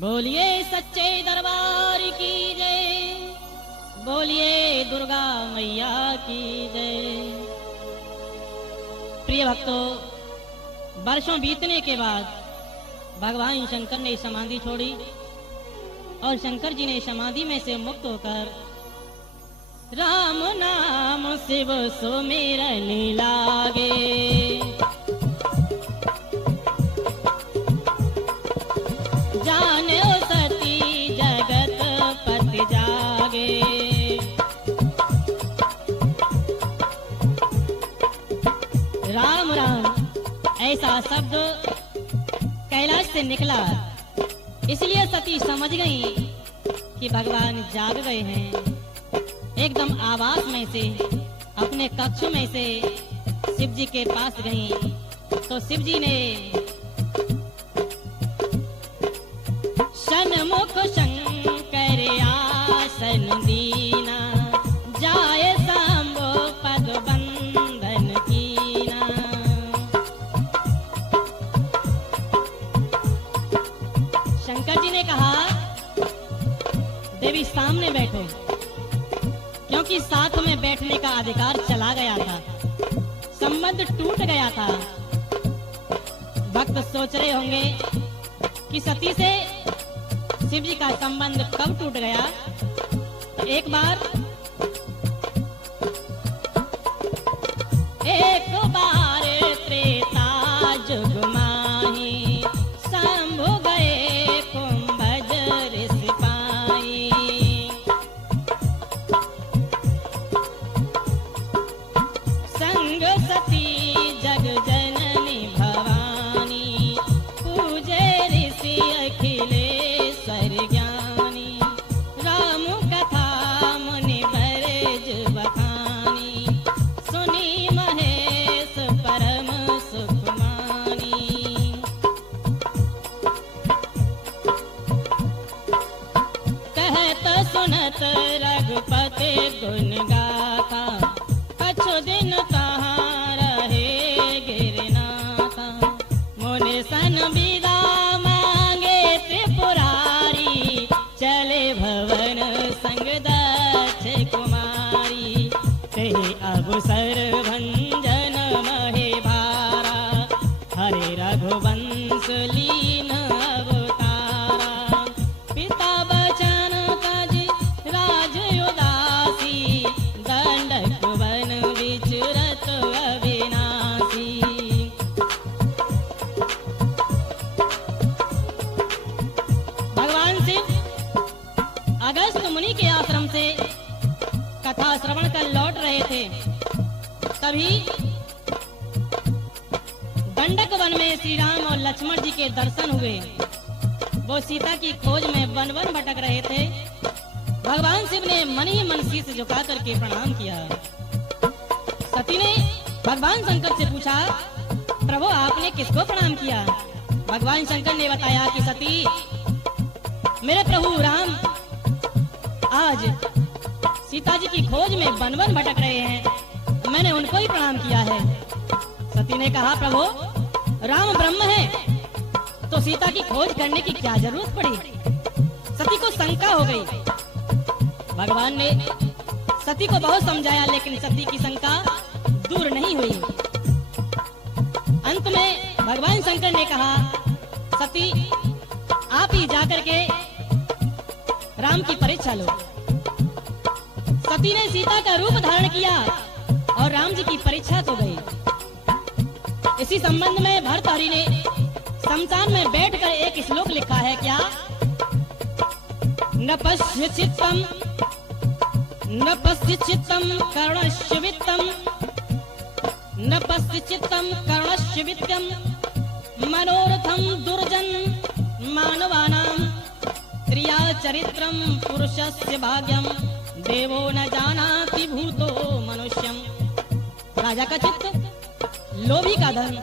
बोलिए सच्चे दरबार की जय, बोलिए दुर्गा मैया की जय। प्रिय भक्तों, वर्षों बीतने के बाद भगवान शंकर ने समाधि छोड़ी और शंकर जी ने समाधि में से मुक्त होकर राम नाम शिव सुमिरन लागे। जाने सती जगत पति जागे। राम राम ऐसा शब्द कैलाश से निकला, इसलिए सती समझ गई कि भगवान जाग गए हैं। एकदम आवास में से अपने कक्ष में से शिव जी के पास गई तो शिव जी ने सन्मुख शंकर आसन दीना, जाए शंभो पद बंधन कीना। शंकर जी ने कहा, देवी सामने बैठो, क्योंकि साथ में बैठने का अधिकार चला गया था, संबंध टूट गया था। भक्त सोच रहे होंगे कि सती से शिव जी का संबंध कब टूट गया। एक बार त्रेता जुग माही, शंभु गए कुंभज ऋषि पाई। संग सती जग जननी भवानी, पूजे ऋषि अखिलेश्वर ज्ञानी। राम कथा मुनि बरेज बखानी, सुनी महेश परम सुख मानी। कहत सुनत रघुपति गुण गाथा, कछु दिन कहाँ रहे गिरनाथा। मुनि सन विदा मांगे त्रिपुरारी, चले भवन संग दक्ष कुमारी। कहे अवसर भंजन महे भारा, हरे रघुवंश लीन अवतारा। पिता बचन तज राज उदासी, दंडक वन विचरत अविनाशी। भगवान शिव अगस्त मुनि के आश्रम से कथा श्रवण कर लौट रहे थे, तभी दंडक वन में श्री राम और लक्ष्मण जी के दर्शन हुए। वो सीता की खोज में वन वन भटक रहे थे। भगवान शिव ने मन ही मन शीश झुका करके प्रणाम किया। सती ने भगवान शंकर से पूछा, प्रभु आपने किसको प्रणाम किया। भगवान शंकर ने बताया कि सती, मेरे प्रभु राम आज सीता जी की खोज में वन वन भटक रहे हैं, मैंने उनको ही प्रणाम किया है। सती ने कहा, प्रभु राम ब्रह्म है तो सीता की खोज करने की क्या जरूरत पड़ी। सती को शंका हो गई। भगवान ने सती को बहुत समझाया, लेकिन सती की शंका दूर नहीं हुई। अंत में भगवान शंकर ने कहा, सती आप ही जाकर के राम की परीक्षा लो। सती ने सीता का रूप धारण किया और राम जी की परीक्षा तो गई। इसी संबंध में भर्तहरि ने शमशान में बैठकर एक श्लोक लिखा है, क्या? न पश्य चित्तम कर्णस्य वित्तम, न पश्य चित्तम कर्णस्य वित्तम। मनोरथम दुर्जन मानवानां, क्रिया चरित्रम पुरुषस्य भाग्यम। देवो न जानाति भूतो मनुष्यम। राजा का चित्त, लोभी का धन,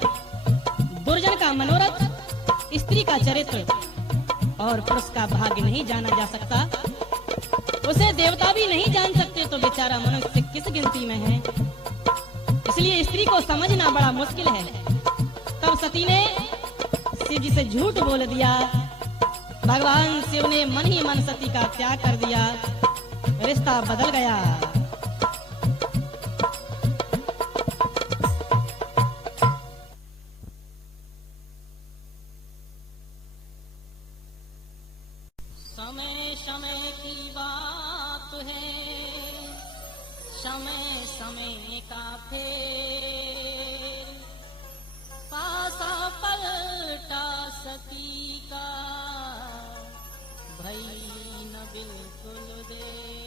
दुर्जन का मनोरथ, स्त्री का चरित्र और पुरुष का भाग्य नहीं जाना जा सकता। उसे देवता भी नहीं जान सकते तो बेचारा मनुष्य किस गिनती में है। इसलिए स्त्री को समझना बड़ा मुश्किल है। तब सती ने शिव जी से झूठ बोल दिया भगवान शिव ने मन ही मन सती का त्याग कर दिया, रिश्ता बदल गया। समय समय की बात है, समय समय का फेर, पासा पलटा सती का भई न बिल्कुल देर।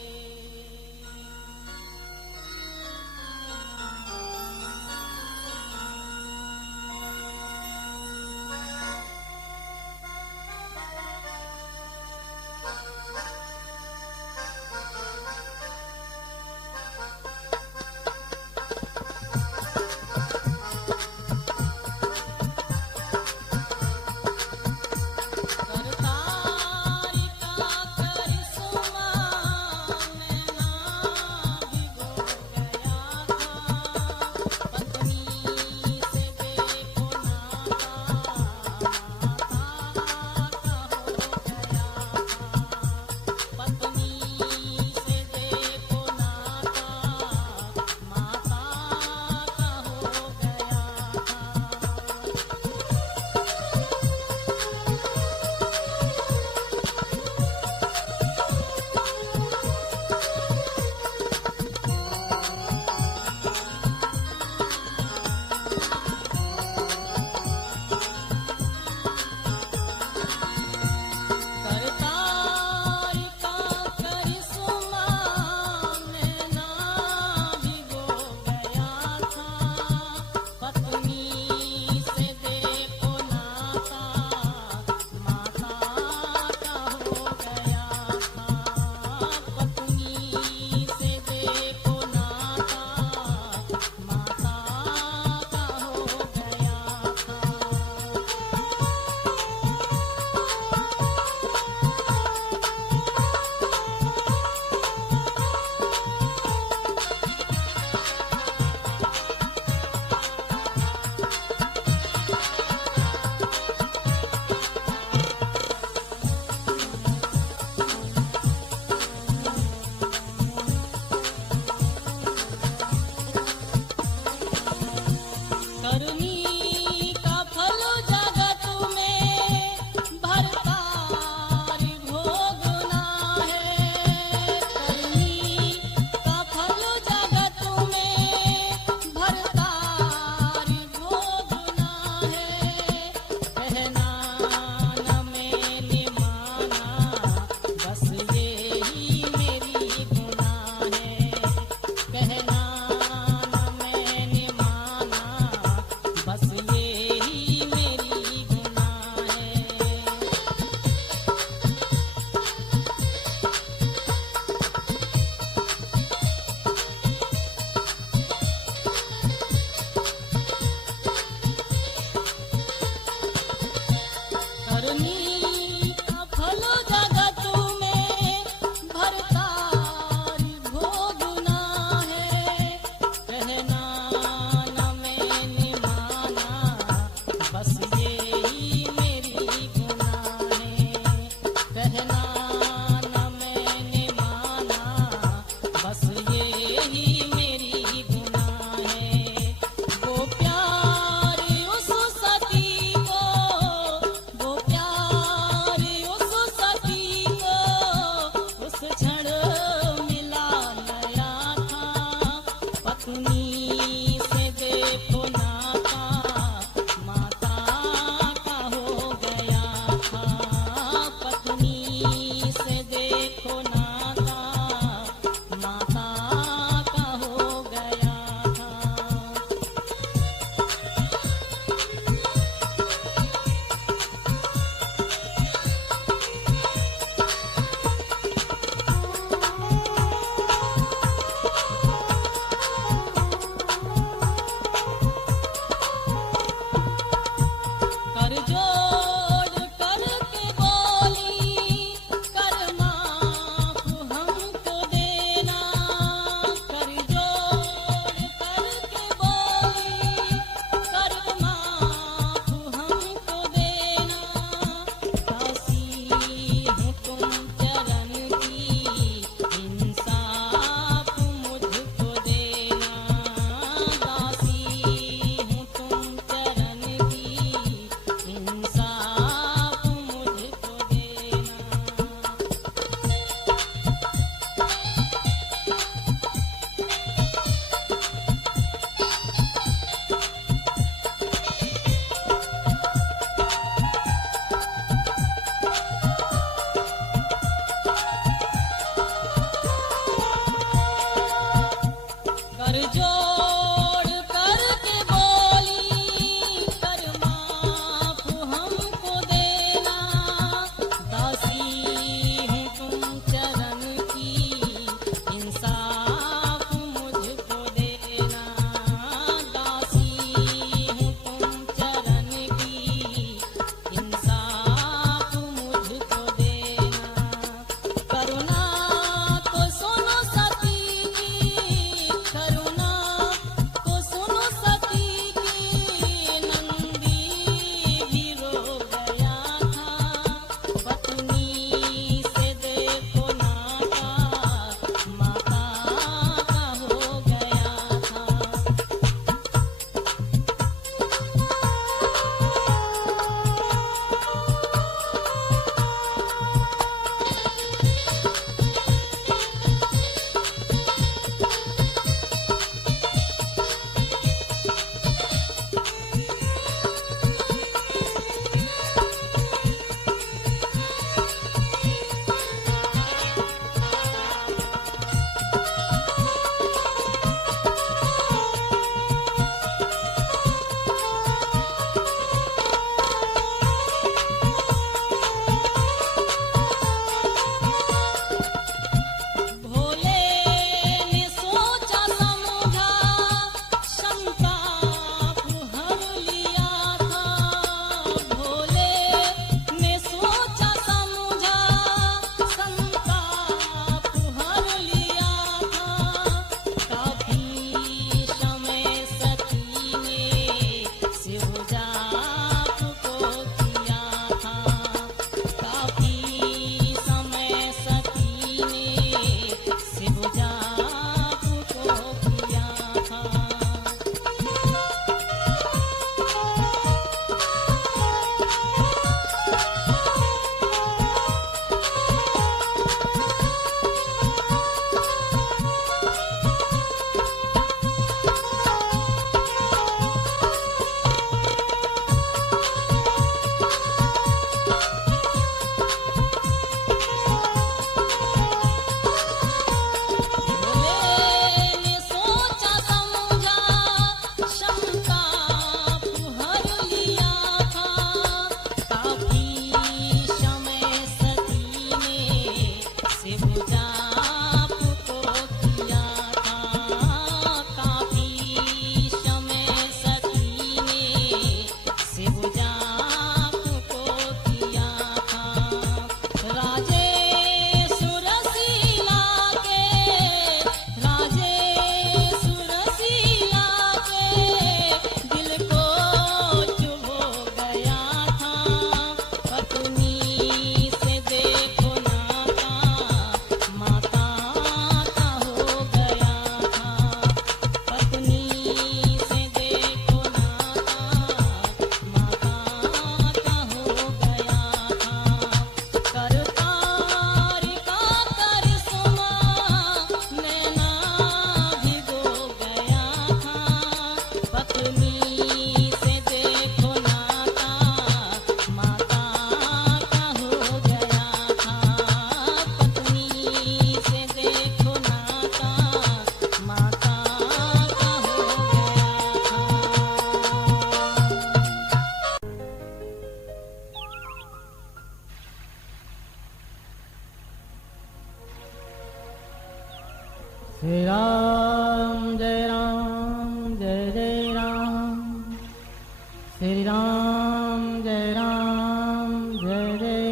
श्री राम जय जय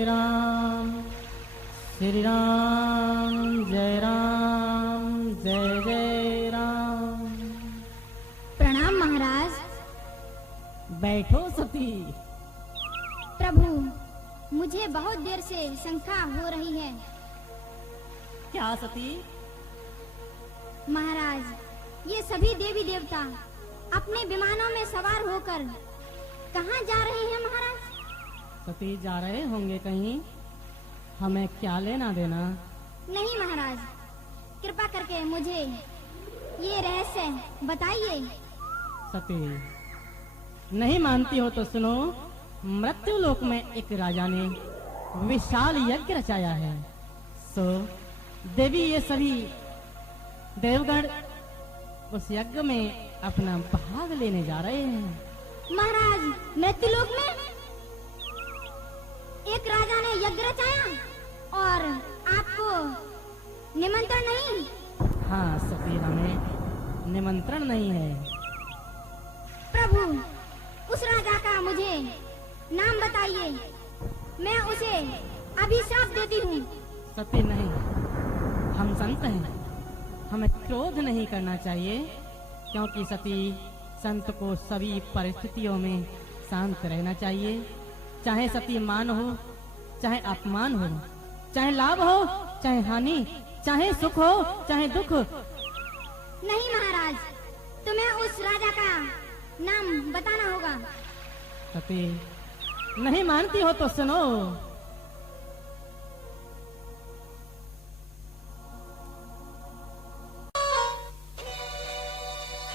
राम। श्री राम जय जय राम। प्रणाम महाराज। बैठो सती। प्रभु, मुझे बहुत देर से शंका हो रही है। क्या सती? महाराज, ये सभी देवी देवता अपने विमानों में सवार होकर कहाँ जा रहे हैं महाराज? सती जा रहे होंगे कहीं, हमें क्या लेना देना? नहीं महाराज, कृपा करके मुझे ये रहस्य बताइए। सती, नहीं मानती हो तो सुनो। मृत्यु लोक में एक राजा ने विशाल यज्ञ रचाया है। सो देवी ये सभी देवगण उस यज्ञ में अपना भाग लेने जा रहे हैं। महाराज, मृत्युलोक में एक राजा ने यज्ञ रचाया और आपको निमंत्रण नहीं? हाँ सती, हमें निमंत्रण नहीं है। प्रभु, उस राजा का मुझे नाम बताइए, मैं उसे अभिशाप देती हूँ। सती नहीं, हम संत हैं, हमें क्रोध नहीं करना चाहिए, क्योंकि सती संत को सभी परिस्थितियों में शांत रहना चाहिए। चाहे सती मान हो, चाहे अपमान हो, चाहे लाभ हो, चाहे हानि, चाहे सुख हो, चाहे दुख। नहीं महाराज, तुम्हें उस राजा का नाम बताना होगा। सती, नहीं मानती हो तो सुनो।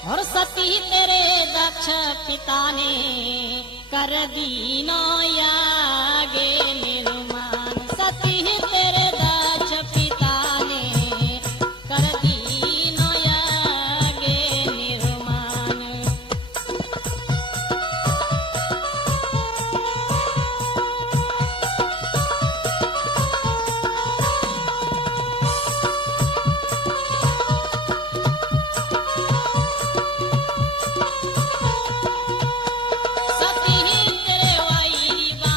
और सती तेरे दक्ष पिता ने कर दीनो यागे निर्माण। सती तेरे दक्ष पिता ने कर दीनो यागे निर्माण। सती तेरे वैरी बा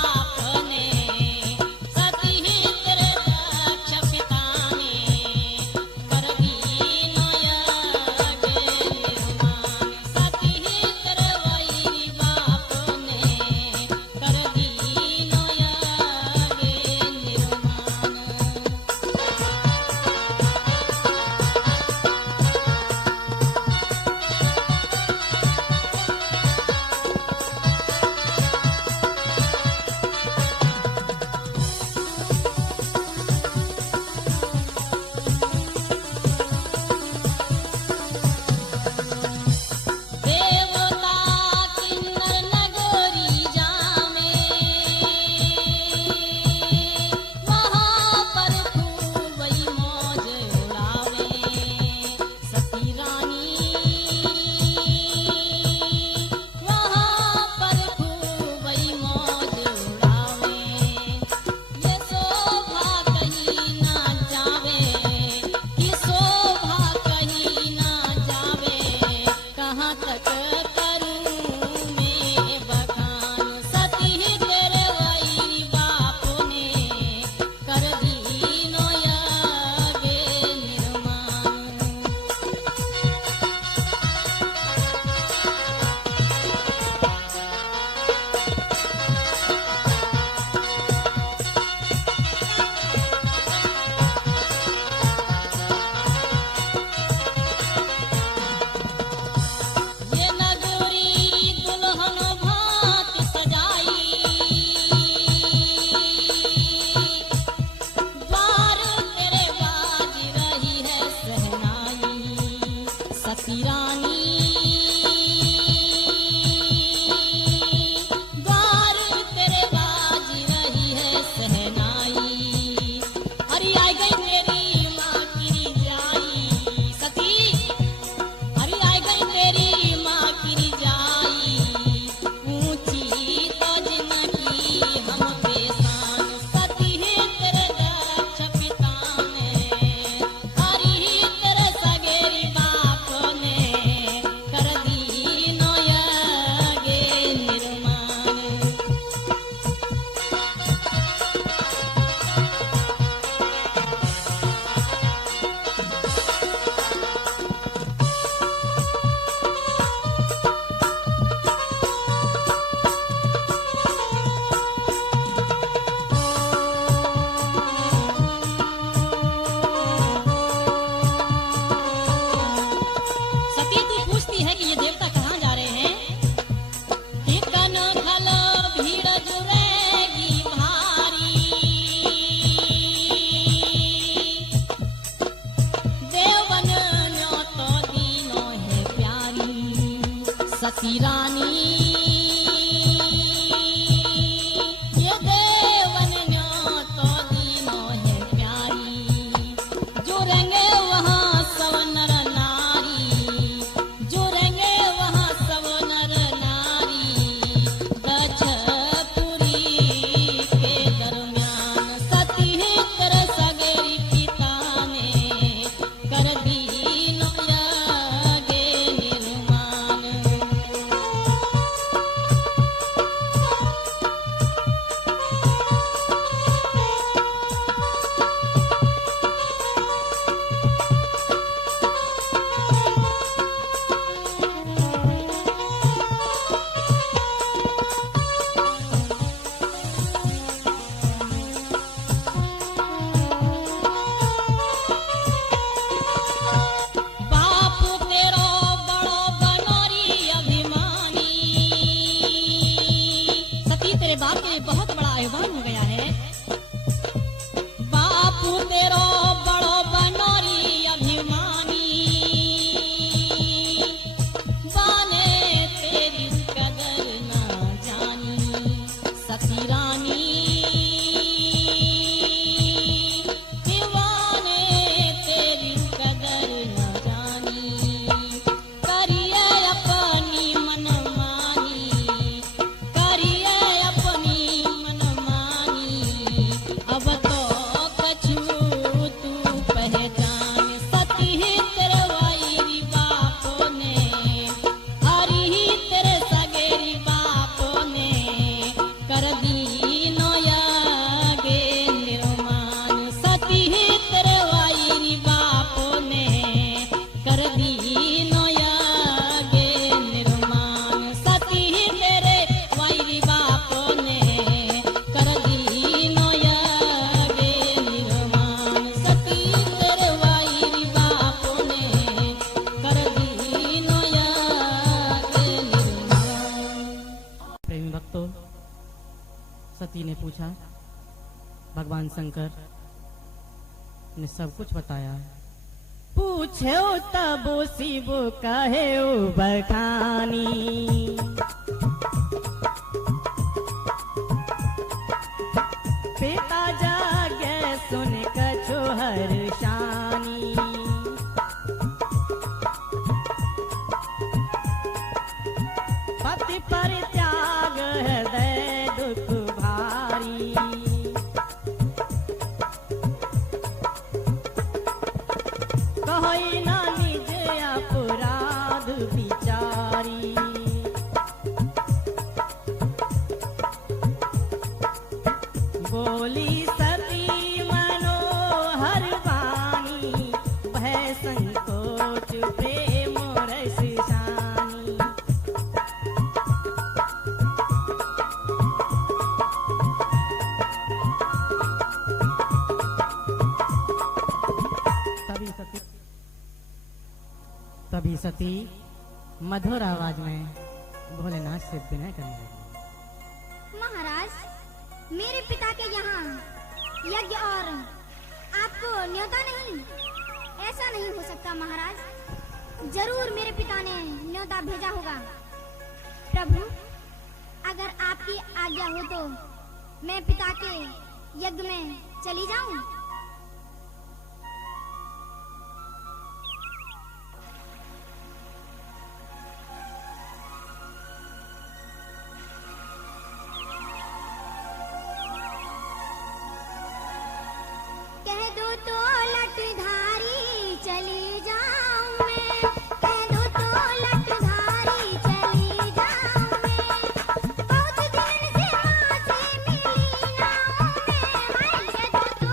सती रानी ये देवन न्यो तो दीनो है प्यारी, जो रहेंगे वहाँ सब नर नारी, जो रहेंगे वहाँ सब नर नारी। दक्षपुरी के दरमियान सती कर सगेरी पिता ने कर दीनो यागे निर्माण। बापू तेरो बड़ो बनोरी अभिमानी, सती तेरे बाप के लिए बहुत बड़ा अभिमान हो गया है। बापू तेरो बड़ो बनोरी अभिमानी, बाने तेरी कदर ना जानी। सती रानी दीवाने तेरी कदर न जानी। करिए अपनी मनमानी, करिए अपनी मनमानी। अब तो कछु तू पहचान। सती तेरे वाइरी बापों ने, हरी तेरे सगेरी बापों ने कर दीनो यागे निर्माण। सती तेरे वाइरी बापों ने कर दीनो यागे निर्माण। सती तेरे वाइरी बापों ने कर दीनो यागे निर्माण। सती तेरे वाइरी बापों ने कर दीनो यागे निर्माण। प्रेमी भक्तों, सती ने पूछा, भगवान शंकर ने सब कुछ बताया। पूछे तब शिव कहे बखानी, पिता जागे सुन कछु हर्षानी। पति पर त्याग हृदय दुख भारी, कहोई ना निज अपराध विचारी। बोली सती मनोहर वाणी, भय संकोच प्रेम रस शानी। तभी सती मधुर आवाज में भोलेनाथ से विनय करने लगी। महाराज, मेरे पिता के यहाँ यज्ञ और आपको न्योता नहीं, ऐसा नहीं हो सकता महाराज। जरूर मेरे पिता ने न्योता भेजा होगा। प्रभु, अगर आपकी आज्ञा हो तो मैं पिता के यज्ञ में चली जाऊं। कह दो तो लटधारी चली जाऊं मैं, कह दो तो लटधारी चली जाऊं मैं। बहुत दिन से माँ से मिली ना हूं मैं, कह दो तो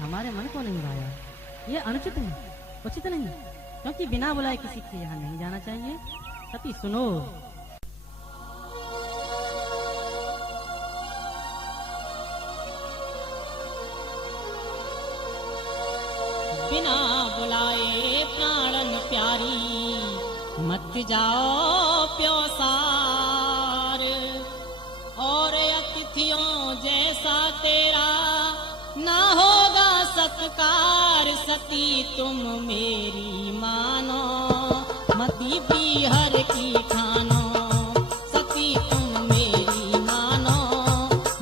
हमारे मन को नहीं भाया। ये अनुचित है, उचित नहीं, क्योंकि बिना बुलाए किसी के यहाँ नहीं जाना चाहिए। सती सुनो, बिना बुलाए प्राणन प्यारी, मत जाओ प्योसार। और अतिथियों जैसा तेरा ना होगा सत्कार। सती तुम मेरी मानो, मती पीहर की ठानो। सती तुम मेरी मानो,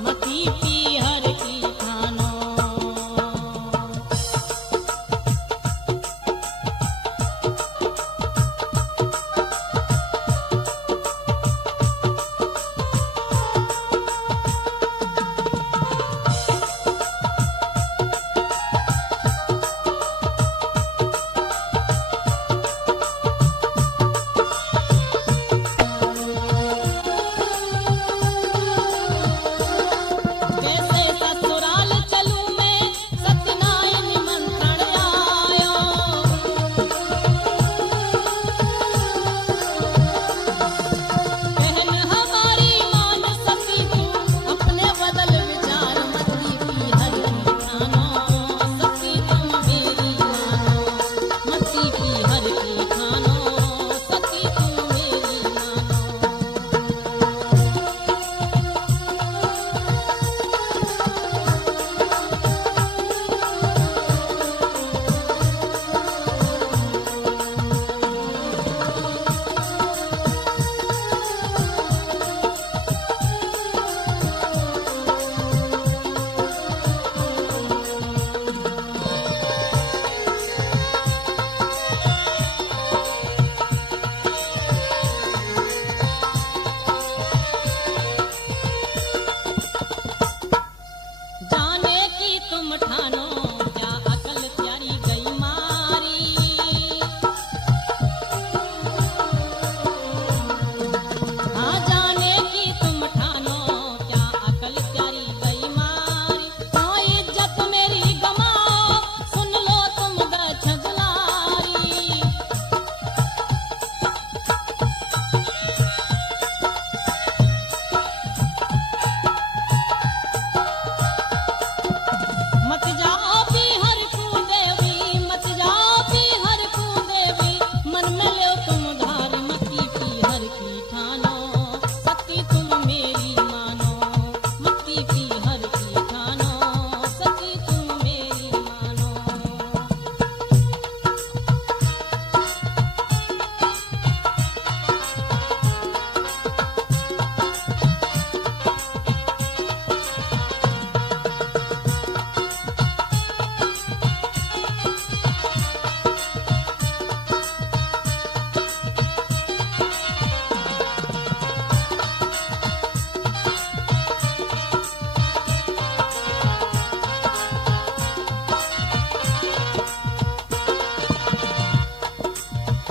मती पीहर की ठानो।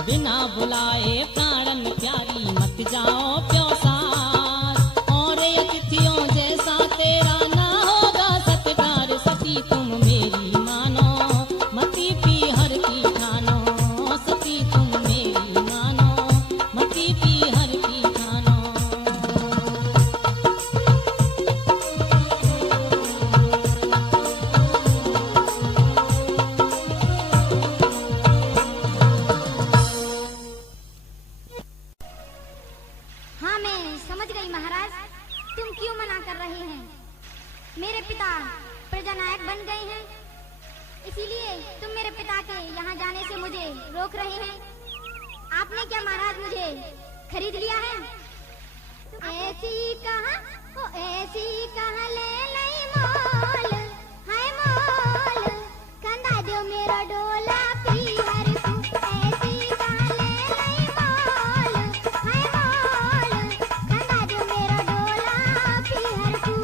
बिना बुलाए प्राणन प्यारी, मत जाओ प्योसार। और अतिथियों जैसा तेरा ना होगा सत्कार। सती तुम मेरी मानो, मती पीहर की ठानो। सती तुम मेरी मानो, मती पीहर की ठानो। हाँ, मैं समझ गई महाराज, तुम क्यों मना कर रहे हैं। मेरे पिता प्रजानायक बन गए हैं, इसीलिए तुम मेरे पिता के यहाँ जाने से मुझे रोक रहे हैं। आपने क्या महाराज मुझे खरीद लिया है? ऐसी कहाँ, ओ ऐसी कहाँ ले लई मोल, हाय मोल, कंधा दो मेरा डोला पीहर को। ऐसी कहाँ ले लई मोल, हाय मोल, कंधा दो मेरा डोला पीहर को।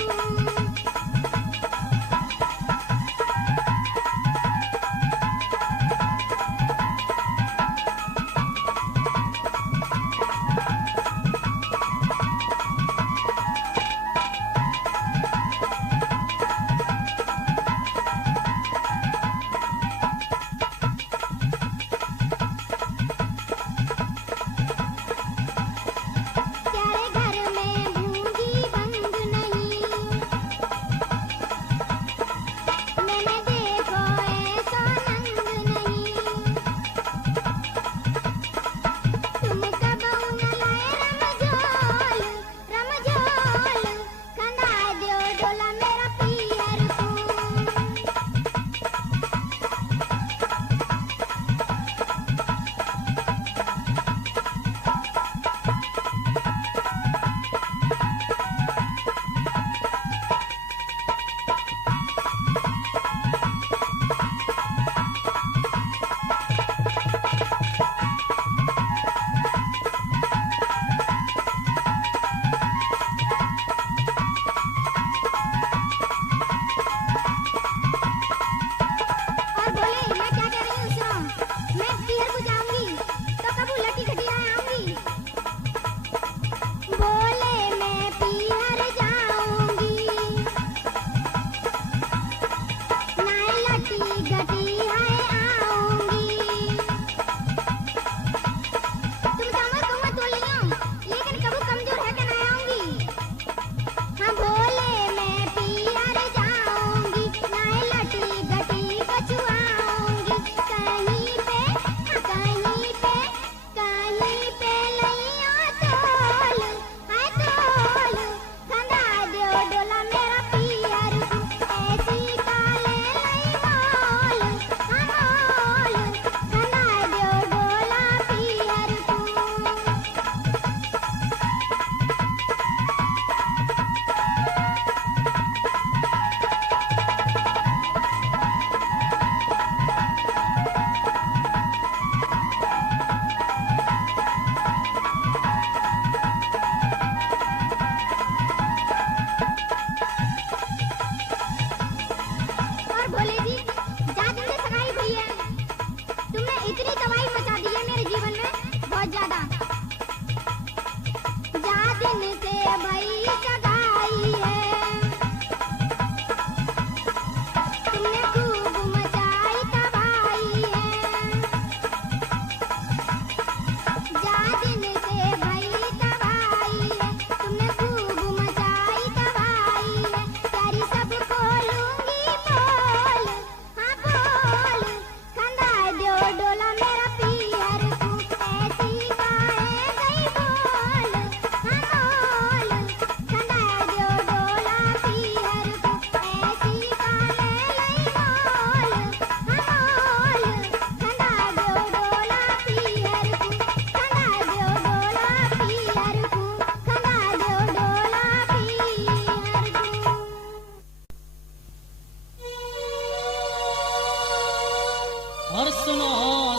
और सुनो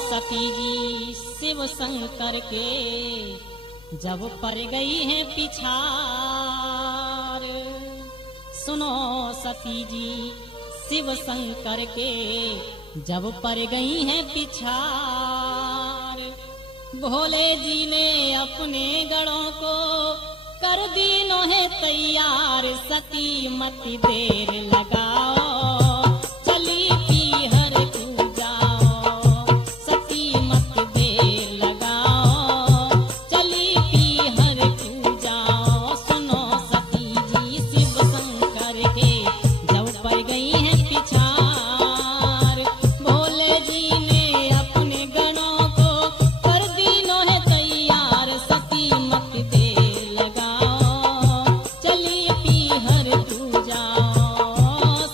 सती जी शिव शंकर के जब पड़ गई है पिछार। सुनो सती जी शिव शंकर के जब पड़ गई है पिछार। भोले जी ने अपने गढ़ों को कर दीनो है तैयार। सती मत देर लगाओ चली पीहर तू जाओ। सती मत देर लगाओ चली पीहर तू जाओ। सुनो सती जी शिव शंकर के जब पड़ गई है पिछार। भोले जी ने अपने गणों को कर दीनो है तैयार। सती मत देर लगाओ चली पीहर तू जाओ।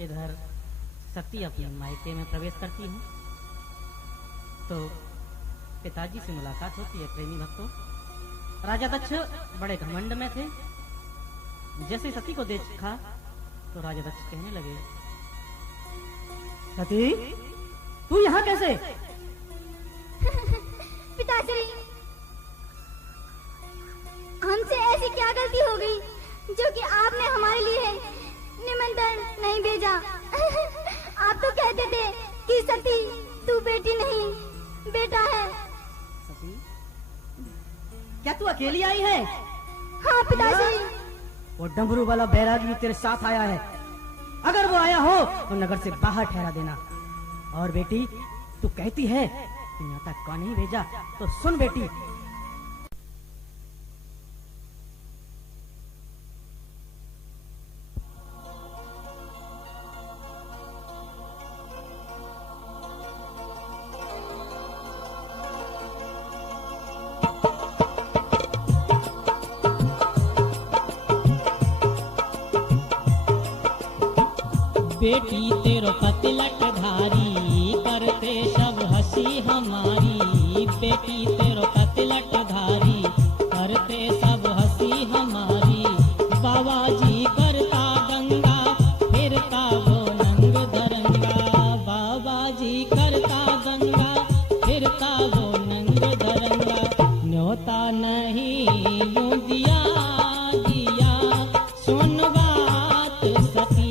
इधर सती अपने मायके में प्रवेश करती है तो पिताजी से मुलाकात होती है। प्रेमी भक्तों, राजा दक्ष बड़े घमंड में थे। जैसे सती को देखा तो राजा दक्ष कहने लगे, सती तू यहाँ कैसे? पिताश्री, हमसे ऐसी क्या गलती हो गई जो कि आपने हमारे लिए निमंत्रण नहीं भेजा? आप तो कहते थे कि सती तू बेटी नहीं बेटा है। सती, क्या तू अकेली आई है? हाँ पिताश्री। वो डमरू वाला बैरागी भी तेरे साथ आया है। अगर वो आया हो तो नगर से बाहर ठहरा देना। और बेटी, तू कहती है कि न्योता कौन नहीं भेजा, तो सुन बेटी, बेटी तेरो पतिलट धारी करते सब हंसी हमारी। बेटी तेरो पतिलट धारी करते सब हंसी हमारी। बाबा जी करता दंगा फिरता वो नंग धरंगा। बाबा जी करता दंगा फिरता वो नंग धरंगा। न्योता नहीं यूं दिया दिया सुन बात सती।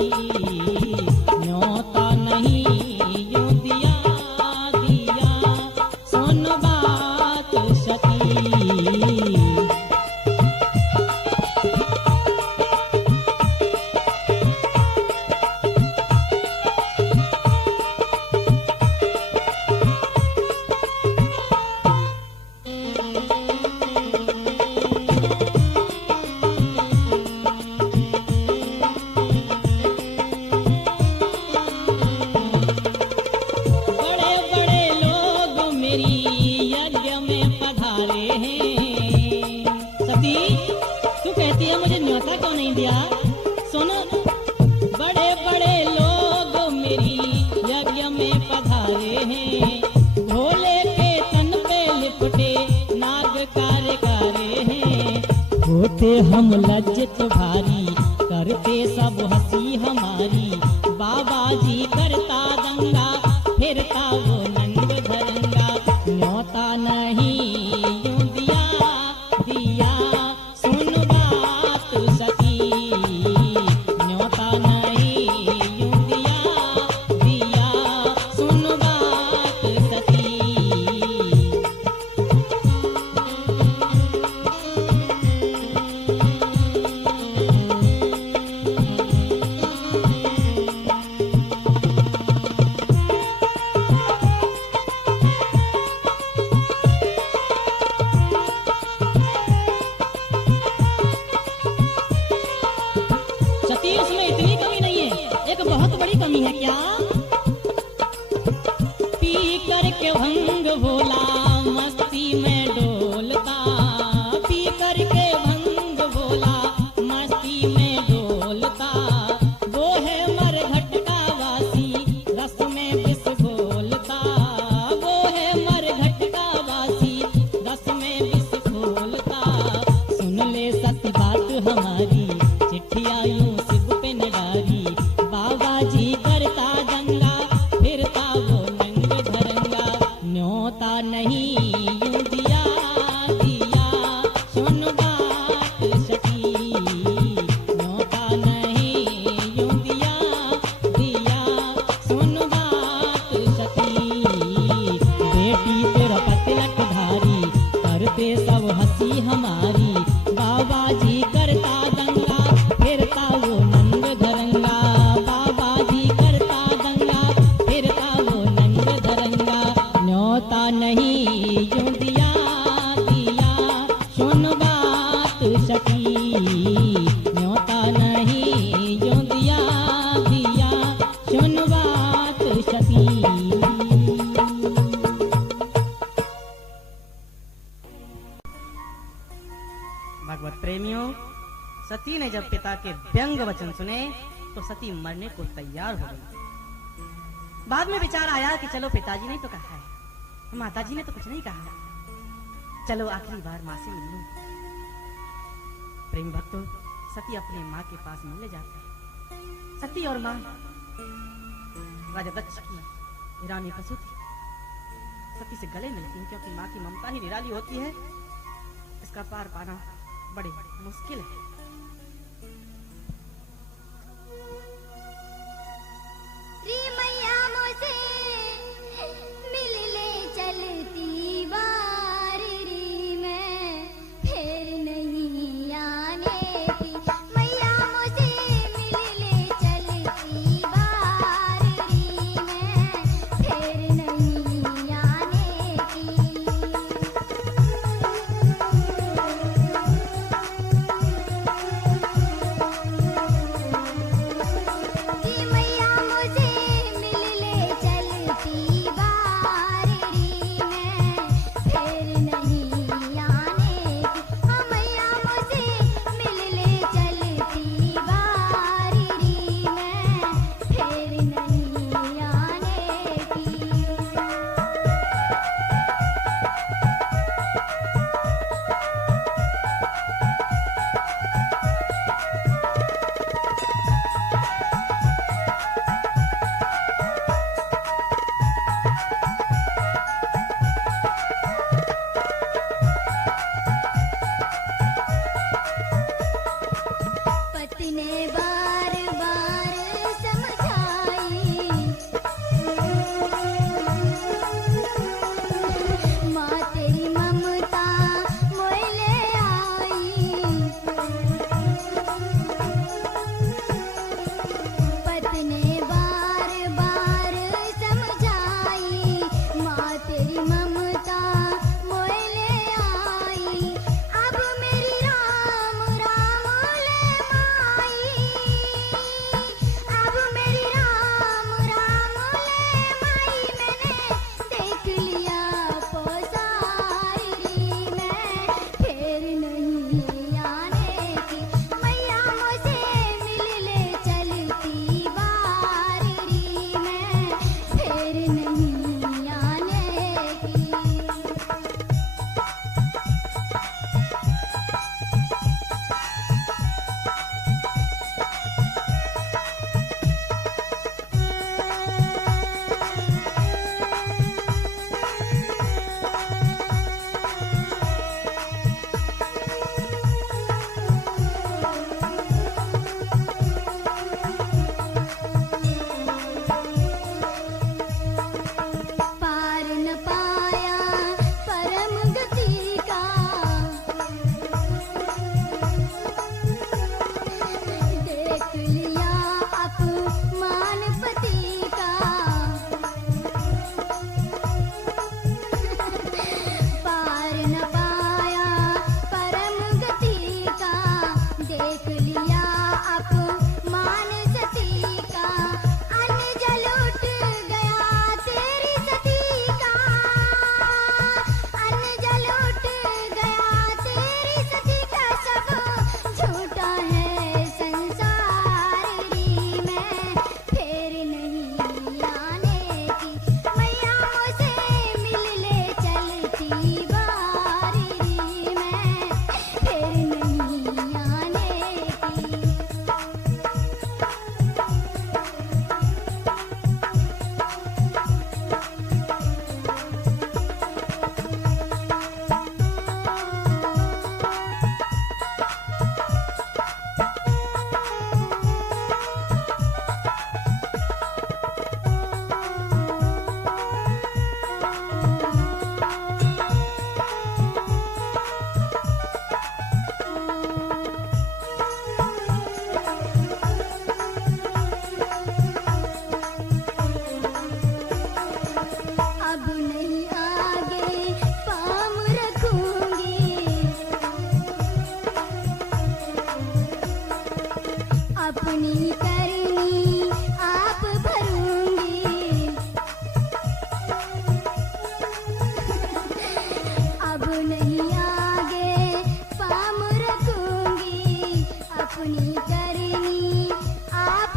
न्योता नहीं यूं दिया दिया सुन बात सती। हम लज्जित भारी करते सब हंसी हमारी। बाबा जी करता दंगा फिरता वो नंग धरंगा। न्योता नहीं यूं दिया दिया सुन बात सती। न्योता नहीं यूं दिया दिया सुन बात सती। भगवत प्रेमियों, सती ने जब पिता के व्यंग वचन सुने तो सती मरने को तैयार हो गई। बाद में विचार आया कि चलो पिताजी ने तो कहा है, माताजी ने तो कुछ नहीं कहा, चलो आखिरी बार माँ से मिल लूं। प्रेम भक्तों, सती अपने माँ के पास मिलने जाते हैं। सती और माँ राजा दक्ष की रानी पशु थी। सती से गले मिलती हैं क्योंकि माँ की ममता ही निराली होती है, इसका पार पाना बड़े मुश्किल है। री मैया मुझसे मिल ले चलती बार री मैं फिर नहीं आने की। मैया मुझसे मिल ले चलती बार री मैं फिर नहीं आने की। अपनी करनी आप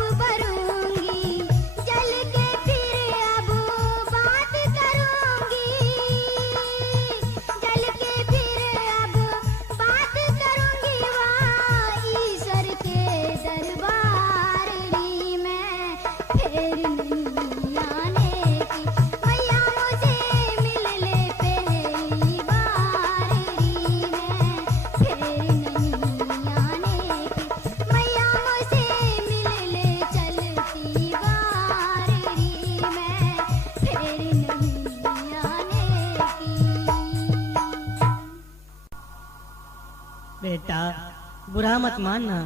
बुरा मत मानना,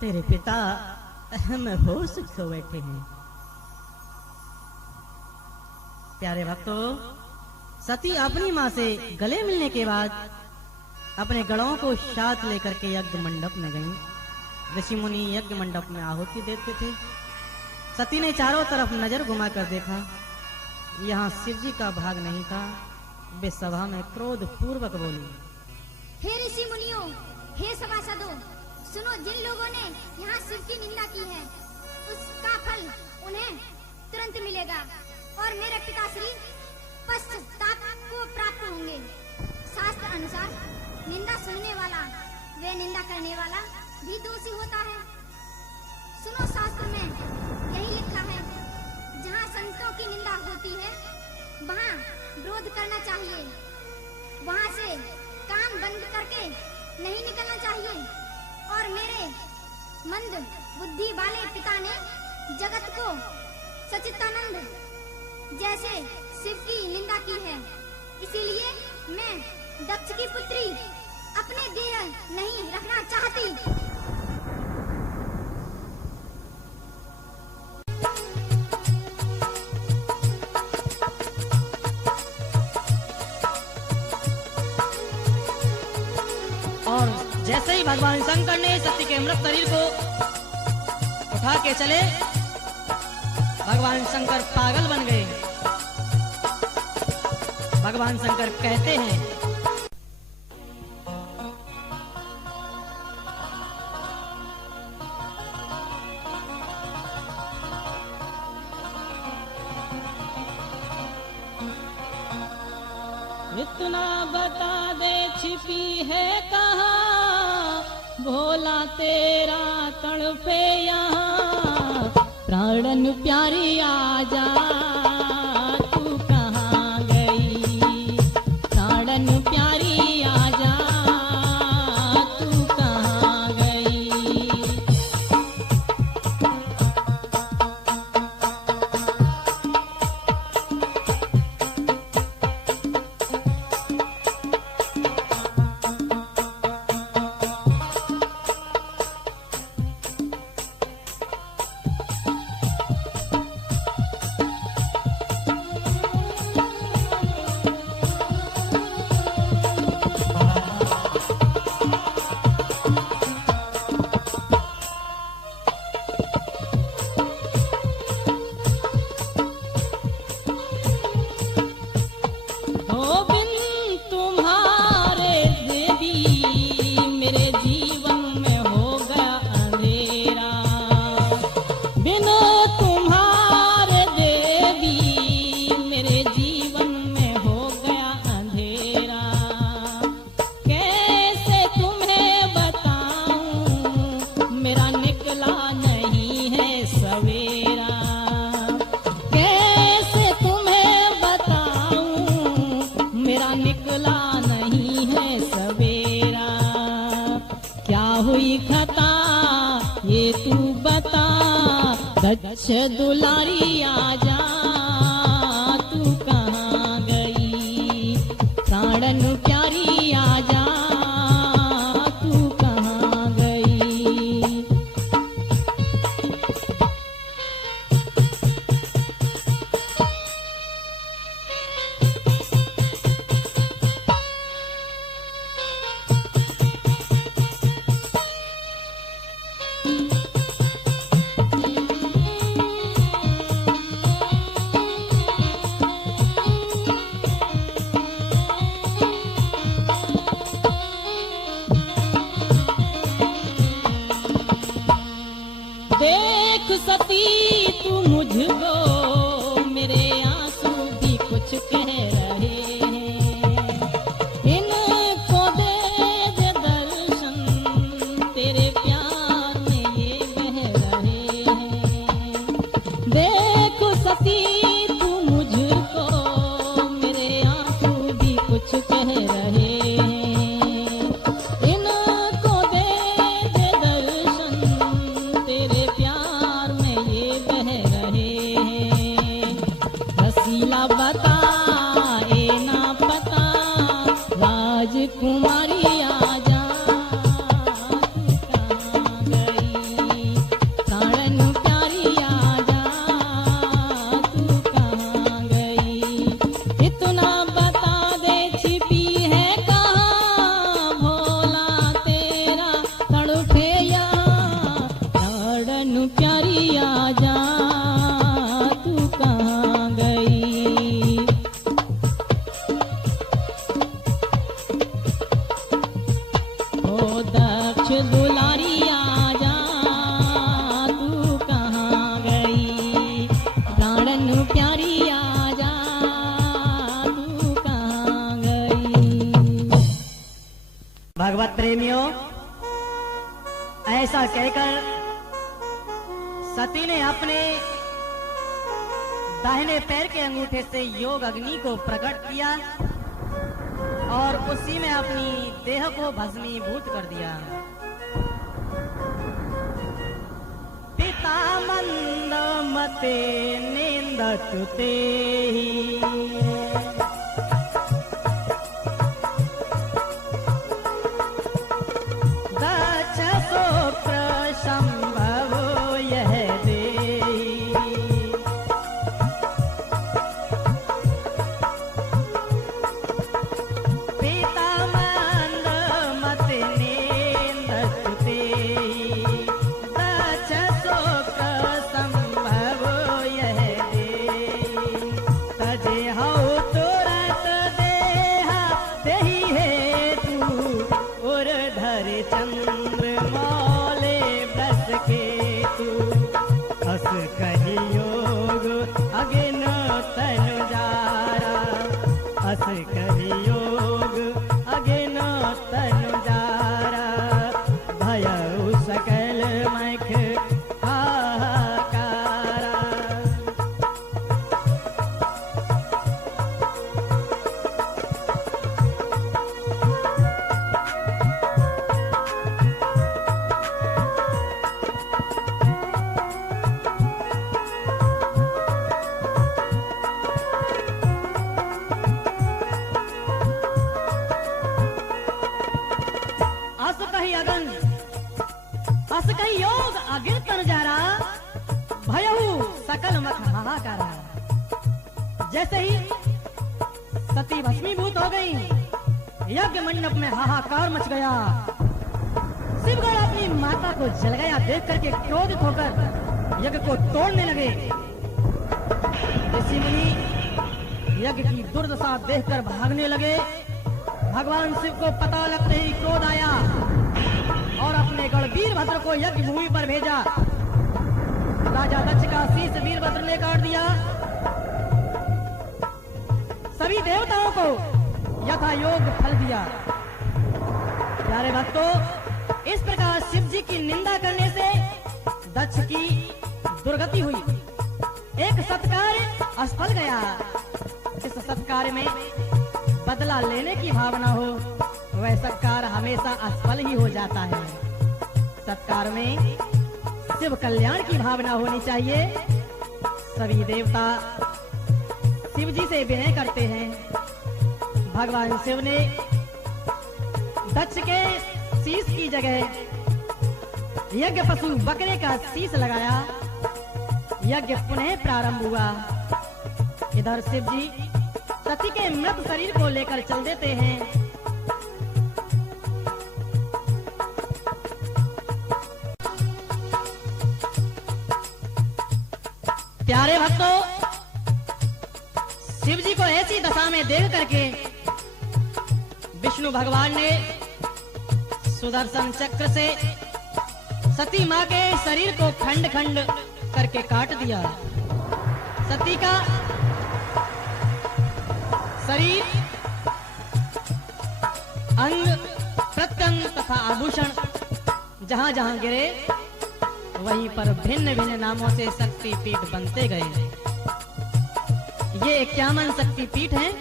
तेरे पिता अहम होश खो बैठे हैं। प्यारे भक्तों, सती अपनी माँ से गले मिलने के बाद अपने गढ़ों को साथ लेकर के यज्ञ मंडप में गईं। ऋषि मुनि यज्ञ मंडप में आहुति देते थे। सती ने चारों तरफ नजर घुमाकर देखा, यहाँ शिव जी का भाग नहीं था। वे सभा में क्रोध पूर्वक बोली, हे ऋषि मुनियों, हे सभासदों, सुनो, जिन लोगों ने यहाँ शिव की निंदा की है उसका फल उन्हें तुरंत मिलेगा और मेरे पिताश्री पश्चाताप को प्राप्त होंगे। शास्त्र अनुसार निंदा सुनने वाला व निंदा करने वाला भी दोषी होता है। सुनो, शास्त्र में यही लिखा है, जहाँ संतों की निंदा होती है वहाँ विरोध करना चाहिए, वहाँ से कान बंद करके नहीं निकलना चाहिए। और मेरे मंद बुद्धि वाले पिता ने जगत को सच्चिदानंद जैसे शिव की निंदा की है, इसीलिए मैं दक्ष की पुत्री अपने देह नहीं रखना चाहती। और जैसे ही भगवान शंकर ने सती के मृत शरीर को उठा के चले, भगवान शंकर पागल बन गए। भगवान शंकर कहते हैं, इतना बता दे छिपी है कहाँ, भोला तेरा तड़पे यहाँ, प्राणन प्यारी आजा, तू कहाँ गई, प्राणन प्यारी आजा, तू कहाँ गई। दक्ष दुलारी आजा, तू कहाँ गई, प्राणन प्यारी आजा, तू कहाँ गई। देख सती तू मुझको, मेरे आंसू भी कुछ कह रहे हैं, इनको दे दे दर्शन, तेरे प्यार में ये बह रहे हैं। देख सती तू मुझको, मेरे आंसू भी कुछ कह रहे हैं, इनको दे दे दर्शन, तेरे प्यार में ये बह रहे हैं। रसीला बता प्यारी आजा, तू कहाँ गई? ओ दक्ष दुलारी आजा, तू कहाँ गई? प्राणन प्यारी आजा, तू कहाँ गई? भगवत प्रेमियों, ऐसा कहकर सती ने अपने दाहिने पैर के अंगूठे से योग अग्नि को प्रकट किया और उसी में अपनी देह को भस्मीभूत कर दिया। पिता मंद मते निंदतु तेहि, दक्ष शोक्र संभवो यह देहि। पिता मंद मते निंदतु तेहि, दक्ष शोक्र संभवो यह देहि। तजे हऊ तुरत देहा देहि हेतु, उर धर चंद्र मौले ब्रस केतु। हस कहि योग अगिन तनु जारा, हस कहि योग अगिन तनु जारा। भयउ सकल मख हाहाकारा। अस कही अगन, अस कही योग अगिर तन जारा। भयहु सकल मत हाहाकारा। जैसे ही सती भस्मीभूत हो गई, यज्ञ मंडप में हाहाकार मच गया। शिवगण अपनी माता को जल गया देख करके क्रोधित होकर यज्ञ को तोड़ने लगे। ऋषि मुनि यज्ञ की दुर्दशा देखकर भागने लगे। भगवान शिव को पता लगते ही क्रोध आया और अपने गढ़ वीरभद्र को यज्ञ भूमि पर भेजा। राजा दक्ष का शीश वीरभद्र ने काट दिया। सभी देवताओं को यथा योग फल दिया। प्यारे भक्तों, इस प्रकार शिव जी की निंदा करने से दक्ष की दुर्गति हुई। एक सत्कार असफल गया। इस सत्कार में बदला लेने की भावना हो, वह सत्कार हमेशा असफल ही हो जाता है। सत्कार में शिव कल्याण की भावना होनी चाहिए। सभी देवता शिव जी से विनय करते हैं। भगवान शिव ने दक्ष के शीश की जगह यज्ञ पशु बकरे का शीश लगाया। यज्ञ पुनः प्रारंभ हुआ। इधर शिव जी सती के मृत शरीर को लेकर चल देते हैं। प्यारे भक्तों, शिव जी को ऐसी दशा में देख करके विष्णु भगवान ने सुदर्शन चक्र से सती मां के शरीर को खंड खंड करके काट दिया। सती का शरीर, अंग प्रत्यंग तथा आभूषण जहां जहां गिरे वहीं पर भिन्न भिन्न नामों से शक्ति पीठ बनते गए। ये 51 शक्ति पीठ हैं।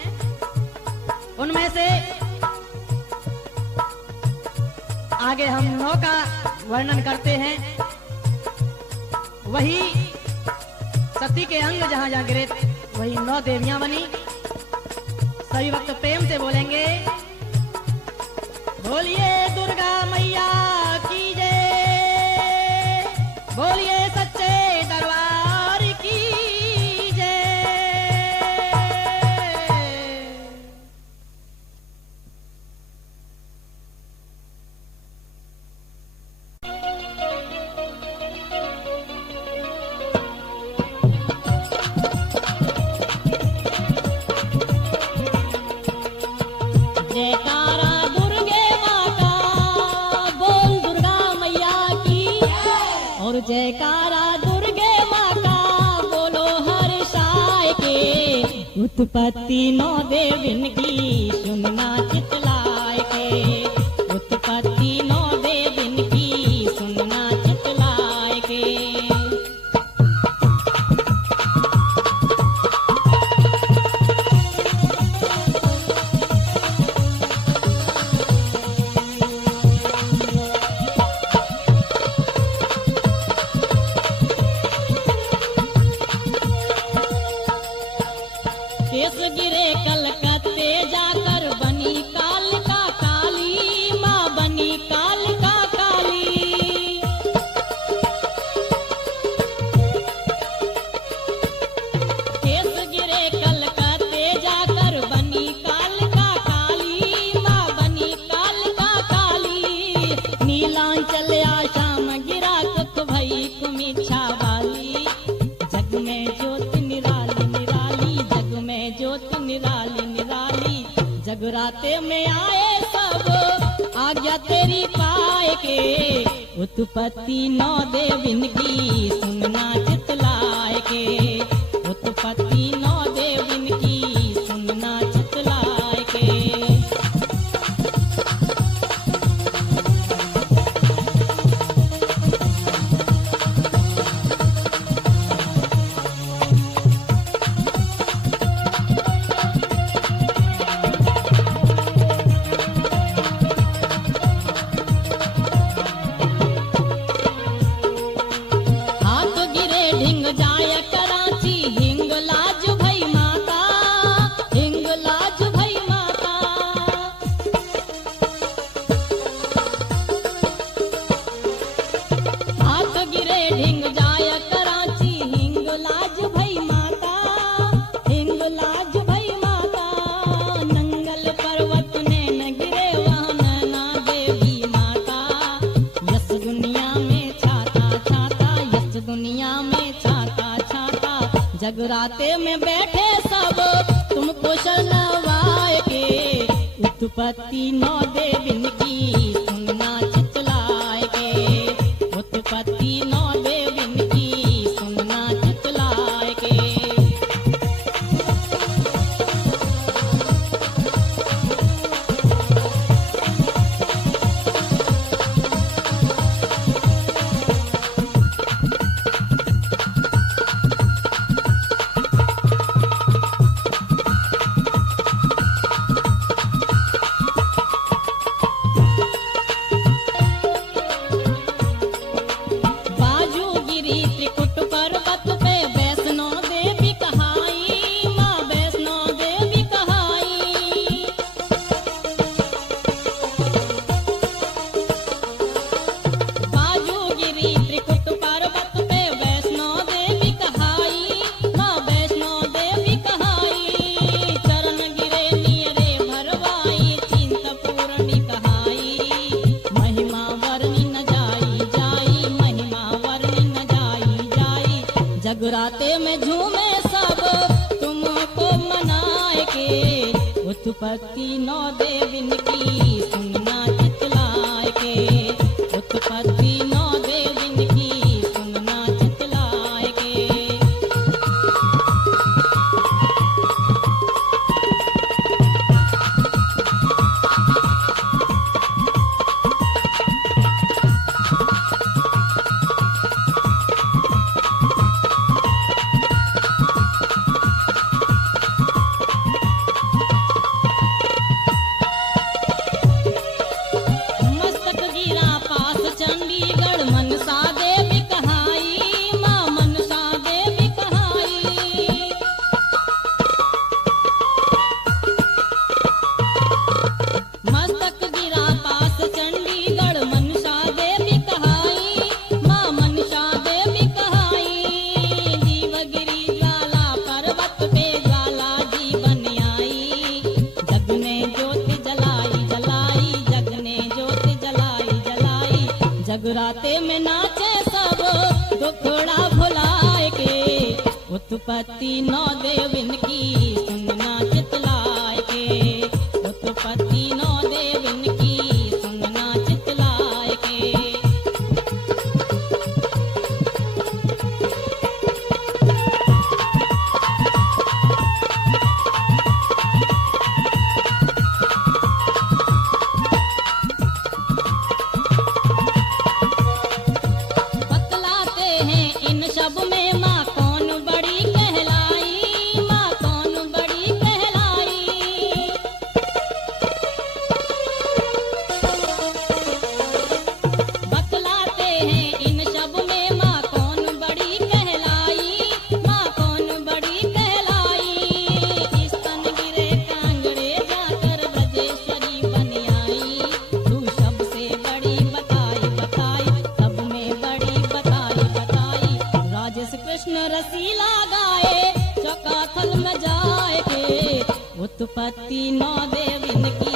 उनमें से आगे हम 9 का वर्णन करते हैं। वही सती के अंग जहां जहां गिरे वही 9 देवियां बनी। सभी भक्त प्रेम से बोलेंगे, बोलिए दुर्गा मैया की जय, बोलिए सच्चे दरबार की जय। उत्पत्ति नौ देविन की सुनना चितलाय के, उत्पत्ति नौ देविन की सुनना चितलाय के। केस गिरे कलकत्ते जाकर बनी कालिका काली, माँ बनी कालिका काली। केस गिरे कलकत्ते जाकर बनी कालिका काली, माँ बनी कालिका काली। नीलांचल आशाम गिरा कुक भई कुमिच्छा वाली, जग में ज्योति निराली निराली, जग में ज्योति निराली निराली। जगराते में आए सब आज्ञा तेरी पाए के, उत्पत्ति नौ देविन की सुनना चितलाय के, उत्पत्ति नौ देविन की सुनना चितलाय के। हाथ गिरे ढिंग जाय कराची, हिंग लाज भई माता, हिंग लाज भई माता। हाथ गिरे ढिंग जाय कराची, हिंग लाज भई माता, हिंग लाज भई माता। नंगल पर्वत ने न गिरे वहाँ नैना देवी माता, यस दुनिया में छाता छाता, यस दुनिया में छाता छाता। जगराते में बैठे सब तुमको शरणवाए के, उत्पत्ति नौ देविन की सुनना चितलाय के, उत्पत्ति नौ देविन की सुनना चितलाय के। बाजू गिरी त्रिकुट पर्वत पे वैष्णो देवी कहाई, माँ वैष्णो देवी कहाई। बाजू गिरी त्रिकुट पर्वत पे वैष्णो देवी कहाई, माँ वैष्णो देवी कहाई। चरण गिरे नियरे भरवाई, चिंत पूर्णी कहाई। महिमा वर्णि न जाई जाई, महिमा वर्णि न जाई जाई। जगराते में झूमे सब तुमको मनाए के, उत्पत्ति नौ देविन की सुनना चितलाय के, उत्पत्ति नौ देविन की सुनना चितलाय के। मस्तक गिरा पास चंडीगढ़, मनसा देवी कहाई, माँ मनसा देवी कहाई। मस्तक गिरा पास चंडीगढ़, मनसा देवी कहाई, माँ मनसा देवी कहाई। जीवगिरी ज्वाला पर्वत पे ज्वाला जी बन आई, जग ने ज्योति जलाई जलाई, जग ने ज्योति जलाई जलाई। जगराते में नाचे सब दुखड़ा भुलाए के, उत्पत्ति नौ देविन की सुनना चितलाय के, उत्पत्ति नौ देविन की सुनना चितलाय के। इन सब में माँ कौन बड़ी कहलाई, माँ कौन बड़ी कहलाई। बतलाते हैं इन सब में माँ कौन बड़ी कहलाई, माँ कौन बड़ी कहलाई। स्तन गिरे कांगड़े जाकर ब्रजेश्वरी बन आई, तू सबसे बड़ी बताई बताई, सब में बड़ी बताई बताई। राजेश कृष्ण रसीला गाए चौकाथल में जाए के, उत्पत्ति नौ देविन की